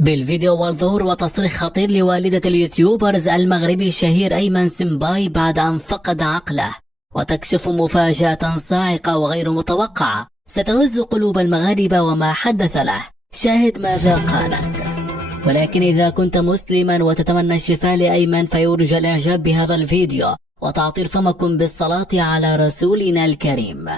بالفيديو والظهور وتصريح خطير لوالدة اليوتيوبرز المغربي الشهير أيمن سمباي بعد أن فقد عقله، وتكشف مفاجأة صاعقة وغير متوقعة ستهز قلوب المغاربة وما حدث له. شاهد ماذا قالك. ولكن إذا كنت مسلما وتتمنى الشفاء لأيمن فيرجى الإعجاب بهذا الفيديو وتعطير فمكم بالصلاة على رسولنا الكريم.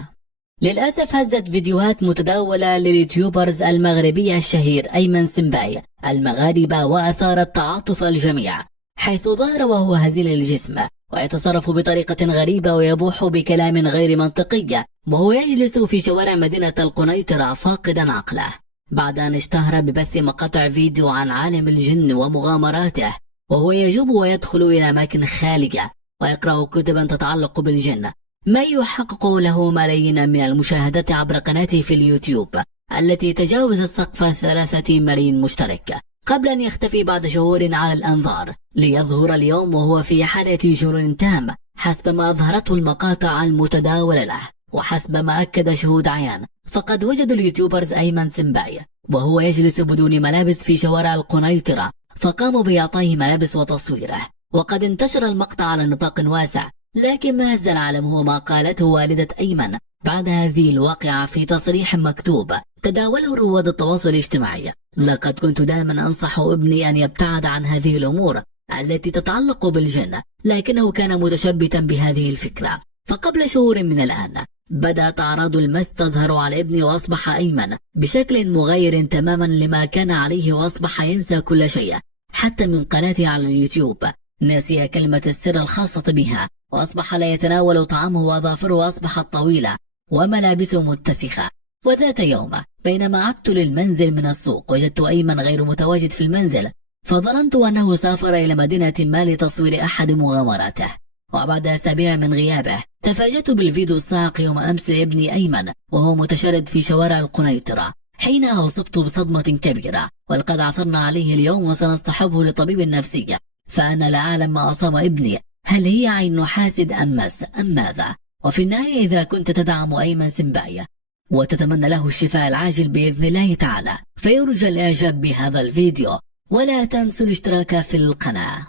للأسف هزت فيديوهات متداولة لليوتيوبرز المغربي الشهير أيمن سمباي المغاربة وأثارت تعاطف الجميع، حيث ظهر وهو هزيل الجسم ويتصرف بطريقة غريبة ويبوح بكلام غير منطقي، وهو يجلس في شوارع مدينة القنيطرة فاقدا عقله، بعد أن اشتهر ببث مقاطع فيديو عن عالم الجن ومغامراته، وهو يجوب ويدخل إلى أماكن خالية ويقرأ كتبا تتعلق بالجن، ما يحقق له ملايين من المشاهدات عبر قناته في اليوتيوب التي تجاوزت سقف 3 ملايين مشترك، قبل أن يختفي بعد شهور على الأنظار ليظهر اليوم وهو في حالة جنون تام حسب ما أظهرته المقاطع المتداولة له. وحسب ما أكد شهود عيان، فقد وجدوا اليوتيوبرز أيمن سمباي وهو يجلس بدون ملابس في شوارع القنيطرة، فقاموا بإعطائه ملابس وتصويره، وقد انتشر المقطع على نطاق واسع. لكن ما هز العالم هو ما قالته والدة أيمن بعد هذه الواقعة في تصريح مكتوب تداوله رواد التواصل الاجتماعي: لقد كنت دائما أنصح ابني أن يبتعد عن هذه الأمور التي تتعلق بالجن، لكنه كان متشبتا بهذه الفكرة. فقبل شهور من الآن بدأت أعراض المس تظهر على ابني، وأصبح أيمن بشكل مغاير تماما لما كان عليه، وأصبح ينسى كل شيء حتى من قناته على اليوتيوب، ناسي كلمة السر الخاصة بها، وأصبح لا يتناول طعامه وأظافره أصبحت طويلة وملابسه متسخة. وذات يوم بينما عدت للمنزل من السوق وجدت أيمن غير متواجد في المنزل، فظننت أنه سافر إلى مدينة ما لتصوير أحد مغامراته. وبعد أسابيع من غيابه تفاجأت بالفيديو الصاعق يوم أمس لابني أيمن وهو متشرد في شوارع القنيطرة، حينها أصبت بصدمة كبيرة، ولقد عثرنا عليه اليوم وسنصطحبه لطبيب نفسي، فأنا لا أعلم ما أصاب ابني، هل هي عين حاسد أم مس أم ماذا؟ وفي النهاية إذا كنت تدعم أيمن سمباي وتتمنى له الشفاء العاجل بإذن الله تعالى، فيرجى الإعجاب بهذا الفيديو، ولا تنسوا الاشتراك في القناة.